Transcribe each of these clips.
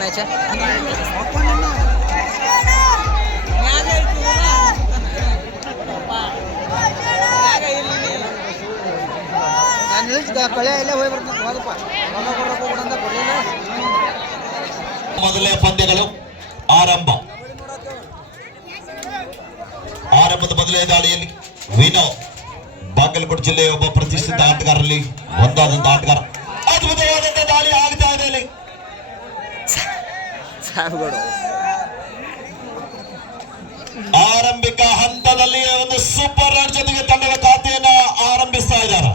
Match ಮೊದಲನೇ ಪಂದ್ಯಗಳು ಆರಂಭದ ಮೊದಲನೇ ದಾಳಿಯಲ್ಲಿ ವಿನೋದ್ ಬಾಗಲಕೋಟೆ ಜಿಲ್ಲೆಯ ಒಬ್ಬ ಪ್ರತಿಷ್ಠಿತ ಆಟಗಾರರಲ್ಲಿ ಒಂದಾದಂತ ಆಟಗಾರ. ಅದ್ಭುತವಾದಂತ ದಾಳಿ ಆಗ್ತಾ ಇದೆ ಇಲ್ಲಿ. ಆರಂಭಿಕ ಹಂತದಲ್ಲಿ ಒಂದು ಸೂಪರ್ ರನ್ ಜೊತೆಗೆ ತಂಡದ ಖಾತೆಯನ್ನ ಆರಂಭಿಸ್ತಾ ಇದ್ದಾರೆ.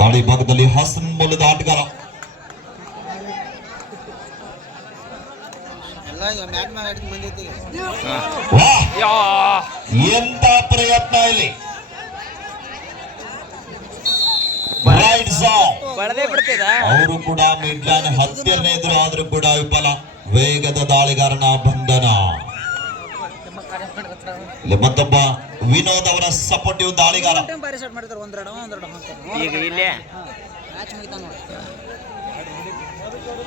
ದಾಳಿ ಭಾಗದಲ್ಲಿ ಹಾಸನ್ ಮೂಲದ ಆಟಗಾರ ಎಂತ ಪ್ರಯತ್ನ ಇಲ್ಲಿ. ಅವರು ಕೂಡ ಮಿಡ್ಲೈನ್ ಹತ್ತಿರನೇ ಇದ್ರು, ಆದ್ರೂ ಕೂಡ ವಿಫಲ. ವೇಗದ ದಾಳಿಗಾರನ ಬಂಧನ. ಇಲ್ಲಿ ಮತ್ತೊಬ್ಬ ವಿನೋದ್ ಅವರ ಸಪೋರ್ಟಿವ್ ದಾಳಿಗಾರ.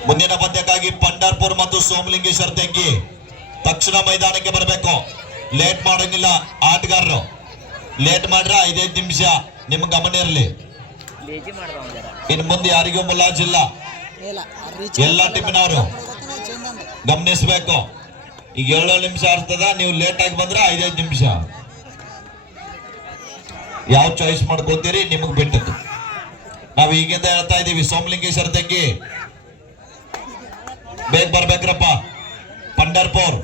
ಮುಂದಿನ ಪಂದ್ಯಕ್ಕಾಗಿ ಪಂಡರ್ಪುರ್ ಮತ್ತು ಸೋಮಲಿಂಗೇಶ್ವರ ತೆಗ್ಗಿ ತಕ್ಷಣ ಮೈದಾನಕ್ಕೆ ಬರಬೇಕು. ಲೇಟ್ ಮಾಡಂಗಿಲ್ಲ ಆಟಗಾರರು. ಲೇಟ್ ಮಾಡ್ರ 5 ನಿಮಿಷ ನಿಮ್ ಗಮನ ಇರಲಿ. ಇನ್ನು ಮುಂದೆ ಯಾರಿಗೂ ಮುಲಾಜಿಲ್ಲ. ಎಲ್ಲ ಟೀಮಿನವರು ಗಮನಿಸಬೇಕು. ಈಗ 7 ನಿಮಿಷ ಆಗ್ತದ, ನೀವು ಲೇಟ್ ಆಗಿ ಬಂದ್ರೆ 5 ನಿಮಿಷ. ಯಾವ ಚಾಯ್ಸ್ ಮಾಡ್ಕೋತೀರಿ ನಿಮಗ್ ಬಿಟ್ಟದ್ದು. ನಾವ್ ಈಗಿಂದ ಹೇಳ್ತಾ ಇದೀವಿ, ಸೋಮಲಿಂಗೇಶ್ವರ ತೆಗ್ಗಿ ಬೇಗ ಬರ್ಬೇಕ್ರಪ್ಪ. ಪಂಡರ್ಪುರ್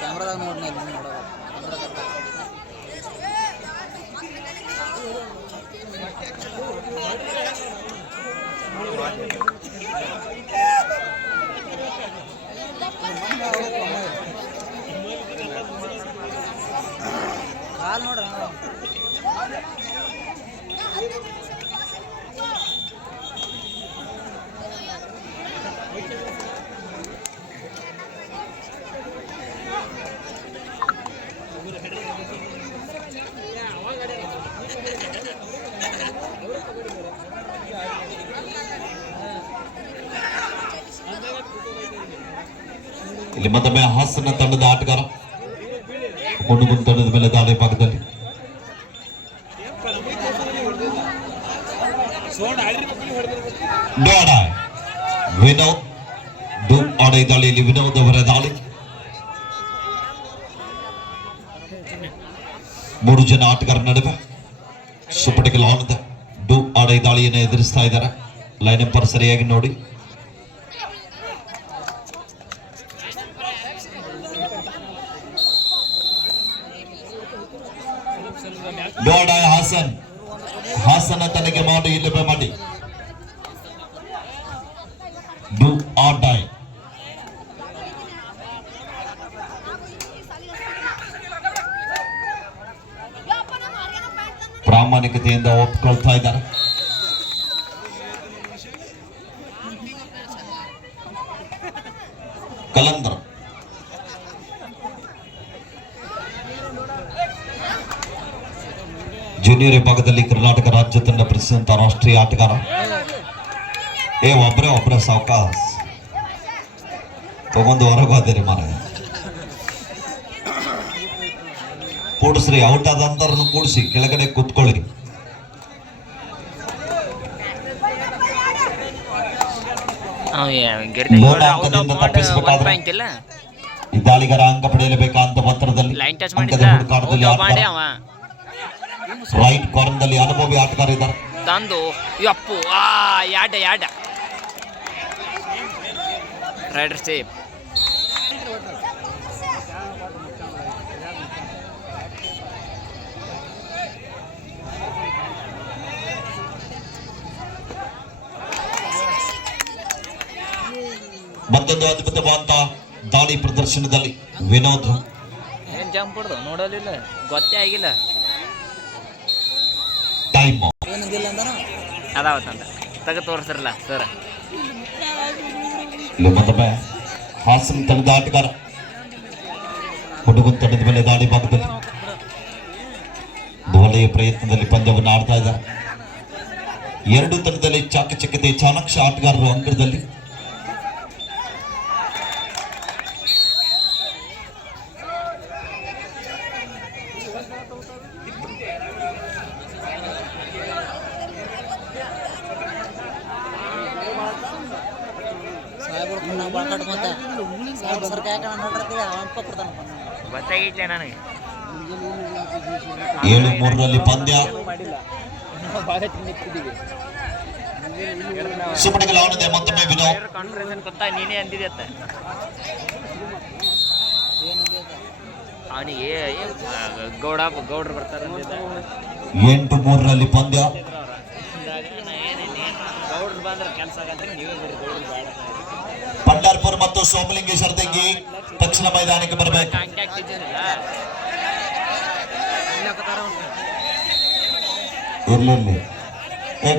ಕ್ಯಾಮ್ರಾದಾಗ ನೋಡ ಕಾಲ್ ನೋಡ್ರ. ಇಲ್ಲಿ ಮತ್ತೊಮ್ಮೆ ಹಾಸನ ತಂಡದ ಆಟಗಾರ ಮುಂಡು ತಂಡದ ಮೇಲೆ ದಾಳಿ ಭಾಗದಲ್ಲಿ ವಿನೋದ್ ಆಡೈ ದಾಳಿಯಲ್ಲಿ ವಿನೋದ್ ಅವರ ದಾಳಿ. 3 ಜನ ಆಟಗಾರರ ನಡುವೆ ಸುಪಟಿಕಲ್ ಆನಂದ ಆಡೈ ದಾಳಿಯನ್ನು ಎದುರಿಸ್ತಾ ಇದ್ದಾರೆ. ಲೈನ್ ನಂಬರ್ ಸರಿಯಾಗಿ ನೋಡಿ. ಹಾಸನ ತನಗೆ ಮಾಡಿ ಇಲ್ಲವೇ ಮಾಡಿ. ಪ್ರಾಮಾಣಿಕತೆಯಿಂದ ಒಪ್ಕೊಳ್ತಾ ಇದ್ದಾರೆ. ಕಲಂದರ್ ಜೂನಿಯರ್ ವಿಭಾಗದಲ್ಲಿ ಕರ್ನಾಟಕ ರಾಜ್ಯ ತಂಡ ಪ್ರಸಿದ್ಧ ರಾಷ್ಟ್ರೀಯ ಆಟಗಾರ. ಒಬ್ಬರೇ ಸಾವಕಾಶ ತಗೊಂಡು ಹೊರಗೋದಿರಿ ಮಾರ. ಕೂಡಿಸ್ರಿ, ಔಟ್ ಆದಂತರನ್ನು ಕೂಡಿಸಿ ಕೆಳಗಡೆ ಕೂತ್ಕೊಳ್ಳಿ. ತಪ್ಪಿಸಬೇಕಾದ್ರೆ ಈ ದಾಳಿಗಾರ ಅಂಕ ಪಡೆಯಲೇಬೇಕಂತ ಒತ್ತಡದಲ್ಲಿ ರೈಟ್ ಕಾರ್ನರ್ನಲ್ಲಿ ಅನುಭವಿ ಆಟಗಾರ ಇದ್ದಾರೆ. ತಂದು ಯಪ್ಪು ಯಾಡ ರೈಡರ್ ಸೇಫ್. ಮತ್ತೊಂದು ಅದ್ಭುತವಾದ ದಾಳಿ ಪ್ರದರ್ಶನದಲ್ಲಿ ವಿನೋದ್ ಏನ್ ಜಂಪ್ ಹೊಡೆದು ನೋಡಲಿಲ್ಲ, ಗೊತ್ತೇ ಆಗಿಲ್ಲ. ಟೈಮ್ ಅದಾವತ್ತಂತ ತಗ ತೋರಿಸ್ರಲ್ಲ ಸರ್. ಮತ್ತೊಮ್ಮೆ ಹಾಸನ ತಂಡದ ಆಟಗಾರ ಹುಡುಗನ ತಂಡದ ಮೇಲೆ ದಾಳಿ ಭಾಗದಲ್ಲಿ ಒಳ್ಳೆಯ ಪ್ರಯತ್ನದಲ್ಲಿ ಪಂದ್ಯವನ್ನು ಆಡ್ತಾ ಇದ್ದಾರೆ. ಎರಡು ತಂಡದಲ್ಲಿ ಚಾಕಚಕ್ಯತೆ ಚಾಣಾಕ್ಷ ಆಟಗಾರರು ಅಂಕಣದಲ್ಲಿ. ಗೊತ್ತಾಗಿಲ್ಲ ನನಗೆ. 7-3 ಪಂದ್ಯ. ಸುಮಣಿಗಳ ಆನಂದ ಮತ್ತೊಮ್ಮೆ ವಿನೋದ್. ಕಾನ್ಫರೆನ್ಸ್ ಗೊತ್ತಾ, ನೀನೇ ಅಂದಿದೆ ಅತ್ತ ಅವನಿಗೆ ಗೌಡ್ರು ಬರ್ತಾರೆ. 8-3 ಪಂದ್ಯ. ಗೌಡ್ರು ಬಂದ್ರೆ ಕೆಲಸ ಆಗತ್ತೆ, ನೀವೇ ಬರ್ರಿ. ಗೌಡ್ರು ಬೇಡ. ಪಂಡಾರ್ಪುರ್ ಮತ್ತು ಸೋಮಲಿಂಗೇಶ್ವರ ತೆಂಗಿ ತಕ್ಷಣ ಮೈದಾನಕ್ಕೆ ಬರಬೇಕು. ಇರ್ಲಿ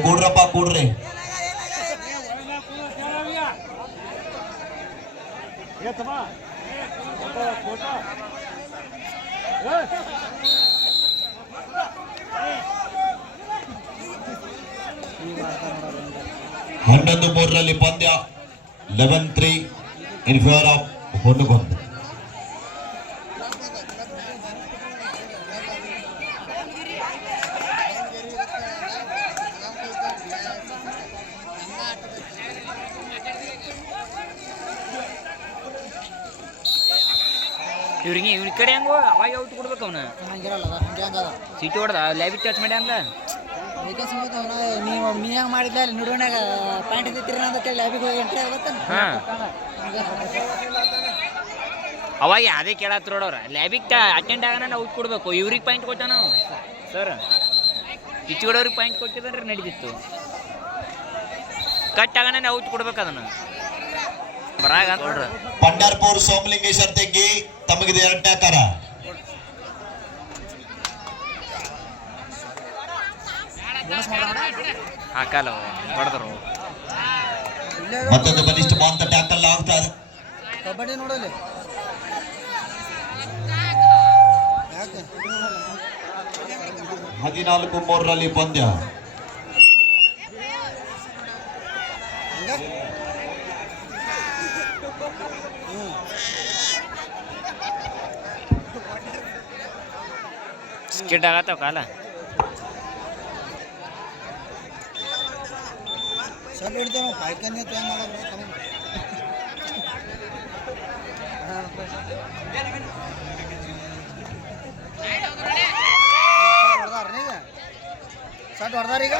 ಕೂಡ್ರಪ್ಪ ಕೂಡ್ರಿ. ಹನ್ನೊಂದು 3 ಪಂದ್ಯ. 11-3 in favor of Hondugonda. ಇವ್ನ ಕಡೆ ಹೆಂಗೋ ಅವಾಗ ಔಟ್ ಕೊಡ್ಬೇಕು. ಅವನ ಸೀಟ್ ಹೊಡ್ದ ಲ್ಯಾಬ್ ಟಚ್ ಮಾಡಿ ಹಂಗ ನೀವು ನೀ ಹೆಂಗೆ ಮಾಡಿದ್ದ ನುಡುವನಾಗ ಪಾಯಿಂಟ್ ಇದ್ದಿರಿ ಅಂತ ಲ್ಯಾಬಿಗೆ ಹೋಗಿ ಎಂಟ್ರಿ ಆಗುತ್ತೆ. ಅವಾಗ ಅದೇ ಕೇಳತ್ರ ನೋಡವ್ರ ಲ್ಯಾಬಿಗೆ ಅಟೆಂಡ್ ಆಗೋಣ ಔಟ್ ಕೊಡ್ಬೇಕು. ಇವ್ರಿಗೆ ಪಾಯಿಂಟ್ ಕೊಟ್ಟಾನ ಸರ್. ಪಿಚ್ಗಡವ್ರಿಗೆ ಪಾಯಿಂಟ್ ಕೊಟ್ಟಿದ್ರೆ ನಡೀತಿತ್ತು. ಕಟ್ ಆಗೋಣ ಔಟ್ ಕೊಡ್ಬೇಕು ಅದನ್ನು ಬರಾಗ ನೋಡ್ರ. ಪಂಡಾರ್ಪುರ್ ಸೋಮಲಿಂಗೇಶ್ವರ ತೆಗ್ಗಿ ತಮಗಿದೆ 2ನೇ ಆಕಾರ. ಹಾಕಲ್ಲ ಹೊಡೆದ್ರು. ಮತ್ತೊಂದು ಬಲಿಷ್ಠ ಬಾಂತ ಟ್ಯಾಕಲ್ ಆಗ್ತಾ ಇದೆ. ಕಬಡ್ಡಿ ನೋಡಲಿ 14-3 ಪಂದ್ಯ. ಸ್ಕಿಡ್ ಆಗತ್ತವ ಕಾಲ. सब इड़ते हैं पाइक नहीं तो हमारा शर्ट ಹೊಡೆದ ಈಗ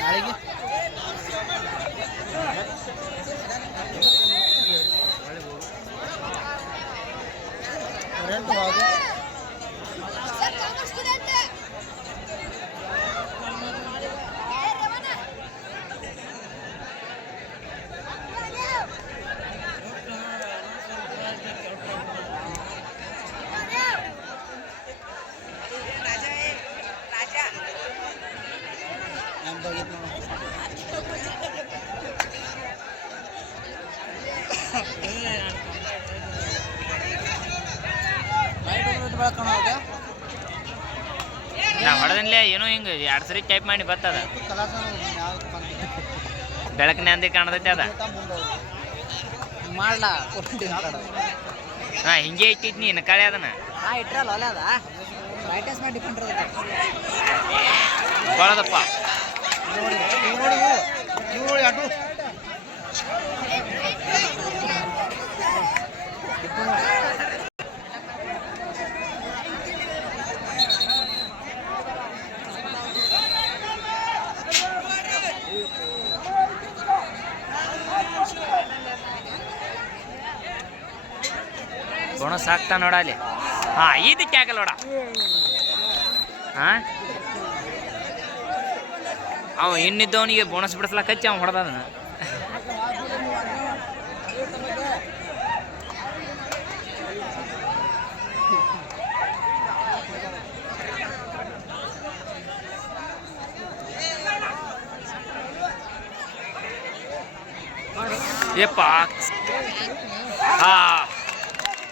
ನಾಳೆಗೆ ಕರೆಂಟ್ ಹೋಗಿ ನಾ ಹೊಡೆದನ್ಲೇ ಏನೋ ಹಿಂಗೆ 2 ಸರಿ ಟೈಪ್ ಮಾಡಿ ಬರ್ತದ. ಬೆಳಕಿನ ಅಂದಿ ಕಾಣತೈತೆ ಅದ ಮಾಡ್ಲಾ. ಹಾ ಹಿಂಗೆ ಇಟ್ಟಿದ್ನಿ ಇನ್ನು ಕಳೆ ಅದನ್ನ ಇಟ್ರಲ್ಲ ಒಲೆ ಅದ ಬ್ರೈಟ್ನೆಸ್ ಮಾಡಿ ಡಿಫೆಂಡ್ ಬಾಳದಪ್ಪ. ನೋಡಿ ಅಡ್ಡು ಬೋನಸ್ ಆಗ್ತಾ ನೋಡಲಿ. ಹಾ ಇದಕ್ಕೆ ಆಗಲ್ಲ ನೋಡ. ಹಾ ಅವ ಇನ್ನಿದ್ದವನಿಗೆ ಬೋನಸ್ ಬಿಡಿಸ್ಲಾಕ ಹಚ್ಚಿ ಅವ ಹೊಡೆದ. ಯಪ್ಪ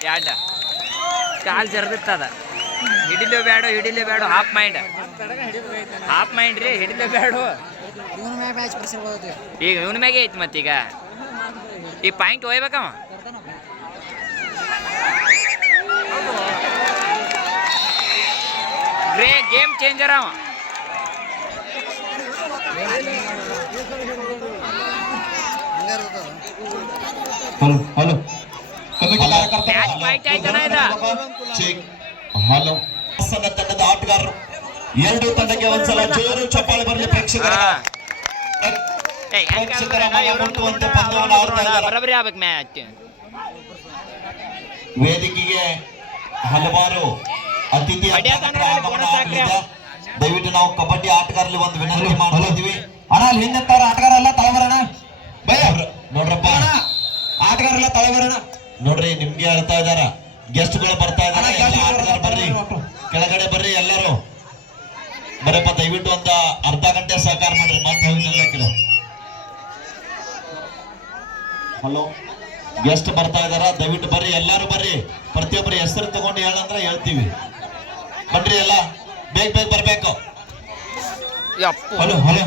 ಯಾಡ ಕಾಲು ಜರ್ದಿತ್ತದ ಹಿಡಿಲೇ ಬೇಡ ಹಾಫ್ ಮೈಂಡ್ ರೀ ಹಿಡಿಲೇ ಬೇಡ ಇವನ ಮ್ಯಾಚ್ ಮ್ಯಾಚ್ ಬರ್ಸಿರ್ಬೋದು ಈಗ ಇವನ ಮ್ಯಾಗೆ ಐತಿ ಮತ್ತೀಗ ಈ ಪಾಯಿಂಟ್ ಒಯ್ಬೇಕವ ಗೇಮ್ ಚೇಂಜರ್ ಅವ ಹಲೋ ಮ್ಯಾಚ್ ಫೈಟ್ ಆಯ್ತನ ಇದ ಹಲೋ ತಂಡದ ಆಟಗಾರರು ಎರಡು ತಂಡಕ್ಕೆ ಒಂದ್ಸಲ ಜೋರು ಚಪ್ಪಾಳೆ ಬರಲಿ ಪ್ರೇಕ್ಷಕರ ಬರಬರಿ ಆಗ್ಬೇಕು ಮ್ಯಾಚ್ ವೇದಿಕೆಗೆ ಹಲವಾರು ಅತಿಥಿ ದಯವಿಟ್ಟು ನಾವು ಕಬಡ್ಡಿ ಆಟಗಾರಲ್ಲಿ ಒಂದು ವಿನಂತಿ ಮಾಡ್ತಿದ್ವಿ. ಅಣ್ಣ ಅಲ್ಲಿ ಹಿಂದೆತ್ತಾರ ಆಟಗಾರ ಎಲ್ಲ ತಳಬರೋಣ ಭಯ ನೋಡ್ರಪ್ಪ ಆಟಗಾರ ಎಲ್ಲ ತಳಬರೋಣ ನೋಡ್ರಿ ನಿಮ್ಗೆ ಹೇಳ್ತಾ ಇದಾರ ಗೆಸ್ಟ್ಗಳು ಬರ್ತಾ ಇದಾರೆ ಆಟಗಾರ ಬರ್ರಿ ಕೆಳಗಡೆ ಬರ್ರಿ ಎಲ್ಲರೂ ಬರಪ್ಪ ದಯವಿಟ್ಟು ಒಂದು ಅರ್ಧ ಗಂಟೆ ಸಹಕಾರ ಮಾಡ್ರಿ ಮತ್ತೆ ಹೋಗಿಲ್ಲ ಹಲೋ ಗೆಸ್ಟ್ ಬರ್ತಾ ಇದಾರ ದಯವಿಟ್ಟು ಬರ್ರಿ ಎಲ್ಲಾರು ಬರ್ರಿ ಪ್ರತಿಯೊಬ್ಬರು ಹೆಸರು ತಗೊಂಡು ಹೇಳಂದ್ರೆ ಹೇಳ್ತೀವಿ ಬನ್ರಿ ಎಲ್ಲ ಬೇಗ ಬರ್ಬೇಕು ಹಲೋ ಹಲೋ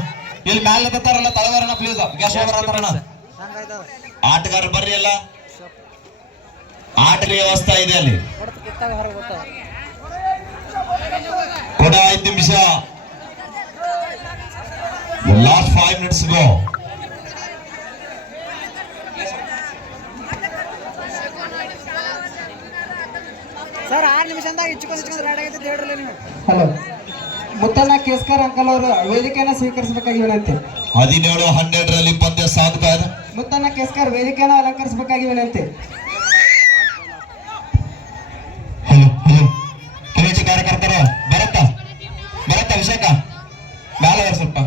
ಇಲ್ಲಿ ಮ್ಯಾಲೆ ಎತ್ತಾರಲ್ಲ ತಳಬರೋಣ ಪ್ಲೀಸ್ ಗೆಸ್ಟ್ ಬರತಾರಣ ಆಟಗಾರ ಬರ್ರಿ ಎಲ್ಲ ಆಟದ ವ್ಯವಸ್ಥೆ ಇದೆ ಅಲ್ಲಿ ಕೊಡ 5 ನಿಮಿಷ ಲಾಸ್ಟ್ 5 ಮಿನಿಟ್ಸ್ ಗೋ ಸರ್ 6 ನಿಮಿಷದಾಗ ಇಚ್ಚಿಕೊಂಡು ರೆಡಿ ಆಗೈತೆ ಹೇಳ್ರಲ್ಲ ನೀವು ಹಲೋ ಮುತ್ತಣ್ಣ ಕೇಸ್ಕರ್ ಅಂಕಲ್ ಅವರು ವೇದಿಕೆಯನ್ನು ಸ್ವೀಕರಿಸಬೇಕಾಗಿ ವಿನಂತಿ 17-12 ಪಂದ್ಯ ಸಾಗ್ತಾ ಇದೆ ಮುತ್ತಣ್ಣ ಕೇಸ್ಕರ್ ವೇದಿಕೆಯನ್ನು ಅಲಂಕರಿಸಬೇಕಾಗಿ ವಿನಂತಿ ಹಲೋ ಹಲೋ ಕಮಿಟಿ ಕಾರ್ಯಕರ್ತರು ಬರತ್ತ ಅಭಿಷೇಕ ಮ್ಯಾಲೆ ಸ್ವಲ್ಪ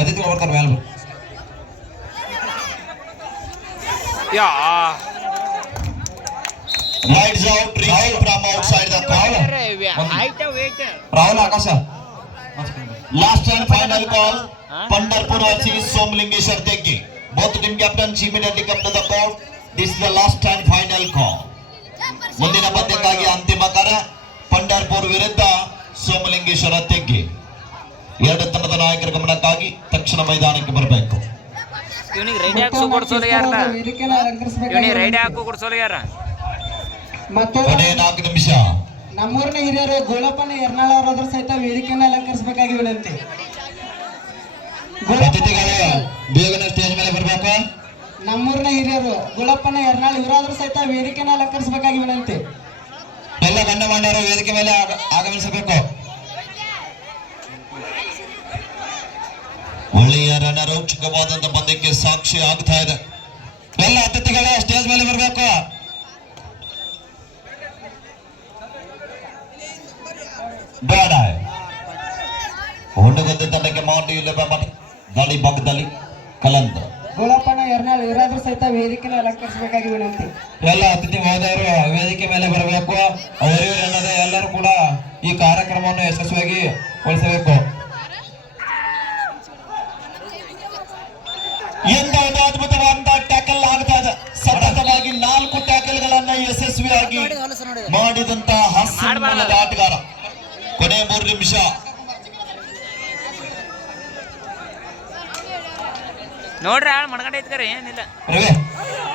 ಅತಿಥಿ ಬರ್ತಾರೆ ಮ್ಯಾಲೆ rides out reach from outside the call Rahul Akash Last and final call. Pandharpur versus Somlingeshwar Tegge. Both team captains immediately come to the court. This is the last and final call. ಮುಂದಿನ ಪಂದ್ಯಕ್ಕಾಗಿ ಅಂತಿಮ ಕರ ಪಂಢರ್ಪುರ್ ವಿರುದ್ಧ ಸೋಮಲಿಂಗೇಶ್ವರ ತೆಗ್ಗೆ. ಎರಡು ತಂಡದ ನಾಯಕರ ಗಮನಕ್ಕಾಗಿ ತಕ್ಷಣ ಮೈದಾನಕ್ಕೆ ಬರಬೇಕು. ಇವನಿಗೆ ರೈಡ್ ಹಾಕು ಕೊಡ್ಸೋದು ಯಾರಲ್ಲ ವೇದಿಕೆಯನ್ನು ಅಲಂಕರಿಸಬೇಕಾಗಿ ಇವನಿಗೆ ರೈಡ್ ಹಾಕು ಕೊಡ್ಸೋದು ಯಾರ ಮತ್ತು ಕೊನೆ 4 ನಿಮಿಷ ನಮ್ಮೂರಿನ ಹಿರಿಯರು ಗೋಳಪ್ಪನ ಯರ್ನಾಳ್ ಅವರಾದ್ರೂ ಸಹಿತ ವೇದಿಕೆಯನ್ನು ಅಲಂಕರಿಸಬೇಕಾಗಿ ವಿನಂತಿ. ಅತಿಥಿಗಳೇ ಬೇಗನೆ ಸ್ಟೇಜ್ ಮೇಲೆ ಬರಬೇಕು. ನಮ್ಮೂರಿನ ಹಿರಿಯರು ಗೋಳಪ್ಪನ ಯರ್ನಾಳ್ ಇವರಾದ್ರೂ ಸಹಿತ ವೇದಿಕೆಯನ್ನು ಅಲಂಕರಿಸಬೇಕಾಗಿ ವಿನಂತಿ. ಎಲ್ಲ ಗಣ್ಯಮಾನ್ಯರು ವೇದಿಕೆ ಮೇಲೆ ಆಗಮಿಸಬೇಕು. ಒಳ್ಳೆಯ ರಣರೋಚಕವಾದಂತ ಪಂದ್ಯಕ್ಕೆ ಸಾಕ್ಷಿ ಆಗ್ತಾ ಇದೆ. ಎಲ್ಲ ಅತಿಥಿಗಳೇ ಸ್ಟೇಜ್ ಮೇಲೆ ಬರಬೇಕು. ಬೇಡ ಹೊಂಡಗದ್ದೆ ತಂಡಕ್ಕೆ ಮಾಟಿ ಇಲ್ಲ ದಾಳಿ ಭಾಗದಲ್ಲಿ ಕಲಂದ ಗೋಳಪ್ಪನ ಯರ್ನಾಳ್ ಇವರಾದ್ರೂ ಸಹಿತ ವೇದಿಕೆಯನ್ನು ಅಲಂಕರಿಸಬೇಕಾಗಿ ವಿನಂತಿ. ಎಲ್ಲ ಅತಿಥಿ ಮಹೋದಯರು ವೇದಿಕೆ ಮೇಲೆ ಬರಬೇಕು. ಅವರಿವರು ಎನ್ನದೇ ಎಲ್ಲರೂ ಕೂಡ ಈ ಕಾರ್ಯಕ್ರಮವನ್ನು ಯಶಸ್ವಿಯಾಗಿ ಗೊಳಿಸಬೇಕು. ಎಂತ ಒಂದು ಅದ್ಭುತವಾದ ಟ್ಯಾಕಲ್ ಆಗ್ತಾ ಇದೆ. ಸತತವಾಗಿ 4 ಟ್ಯಾಕಲ್ಗಳನ್ನ ಯಶಸ್ವಿಯಾಗಿ ಮಾಡಿದಂತಹ ಹಾಸ್ಯದ ಆಟಗಾರ. ಕೊನೆ 3 ನಿಮಿಷ. ನೋಡ್ರಿ ಮಣಗಂಡ ಐತ್ಕರ ಏನಿಲ್ಲ Ravi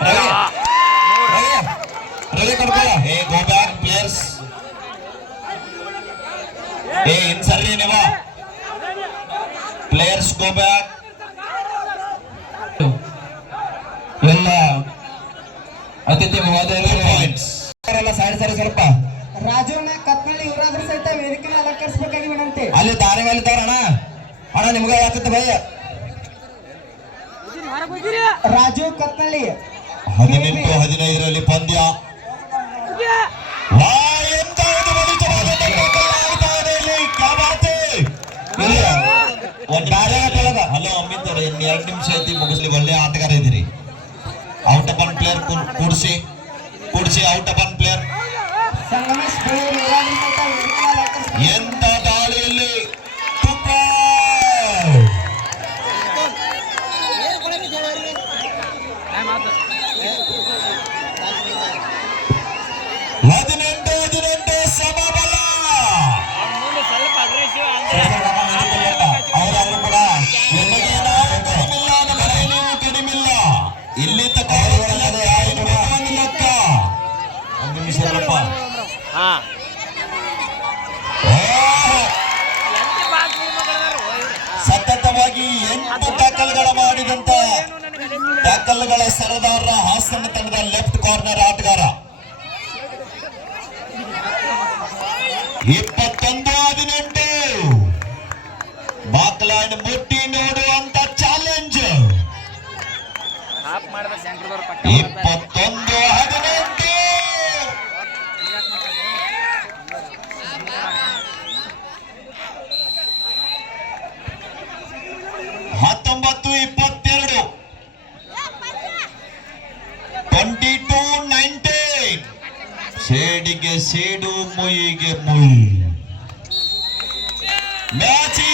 Ravi Ravi Ravi ಕರ್ಕೊಳ್ಳ. Hey, go back players. Hey, insarri ನೀವು. Players go back. ಎಲ್ಲ ಅತಿಥಿ ಮಹೋದಯರು ಸೈಡ್ ಸರಿ ಸ್ವಲ್ಪ. ರಾಜಣ್ಣ ಕತ್ನಳ್ಳಿ ಇವರಾದ್ರೂ ಸಹಿತ ವೇದಿಕೆಯನ್ನು ಅಲಂಕರಿಸಬೇಕಾಗಿ ವಿನಂತಿ. ಅಲ್ಲಿ ದಾರಿ ಮೇಲೆ ಇದ್ದಾರ ಅಣ್ಣ ನಿಮ್ಗೆ ಆಗ್ತದೆ ಭಯ. ರಾಜು ಕತ್ನಳ್ಳಿ 18-15 ಪಂದ್ಯ. ಹಲೋ ಅಮಿತ್ ಅವ್ರೆ, ಇನ್ನು 2 ನಿಮಿಷ ಐತಿ ಮುಗಿಸ್ಲಿ. ಒಳ್ಳೆ ಆಟಗಾರ ಇದ್ದೀರಿ. ಔಟ್ ಆಫ್ ಒನ್ ಪ್ಲೇಯರ್ ಕೂಡಿಸಿ out of one player. Sangamesh Belur ಇವರಾದ್ರೂ ಸಹಿತ ವೇದಿಕೆಯನ್ನು ಅಲಂಕರಿಸಬೇಕಾಗಿ ಎಂತ ದಾಳಿಯಲ್ಲಿ ಹದಿನೆಂಟು ಸಮಬಲ. ಸ್ವಲ್ಪ ಅಗ್ರೆಸಿವ್ ಅವರಾದ್ರೂ ಕೂಡ ನಿಮಗೇನೋ ಕಡಿಮಿಲ್ಲ, ನಮಗೇನೂ ಕಡಿಮಿಲ್ಲ. ಇಲ್ಲಿ ತಕ ಒಂದು ಲೆಕ್ಕ. ಒಂದು ನಿಮಿಷ ಇರಪ್ಪ. ಹಾ ಸತತವಾಗಿ 8 ಟ್ಯಾಕಲ್ಗಳ ಮಾಡಿದಂತ ಟ್ಯಾಕಲ್ಗಳ ಸರದಾರ ಹಾಸನ ತಂಡದ ಲೆಫ್ಟ್ ಕಾರ್ನರ್ ಆಟಗಾರ. 21-18 ಬಾಕ್ಲೈನ್ ಮುಟ್ಟಿ ನೋಡುವಂತ ಚಾಲೆಂಜ್. ಹಾಫ್ ಮಾಡಿದ ಸೆಂಟ್ರದವ್ರು ಪಕ್ಕ 21-18 19-22 22-19 ಸೇಡಿಗೆ ಸೇಡು, ಮುಯಿಗೆ ಮುಯಿ. ಮ್ಯಾಚ್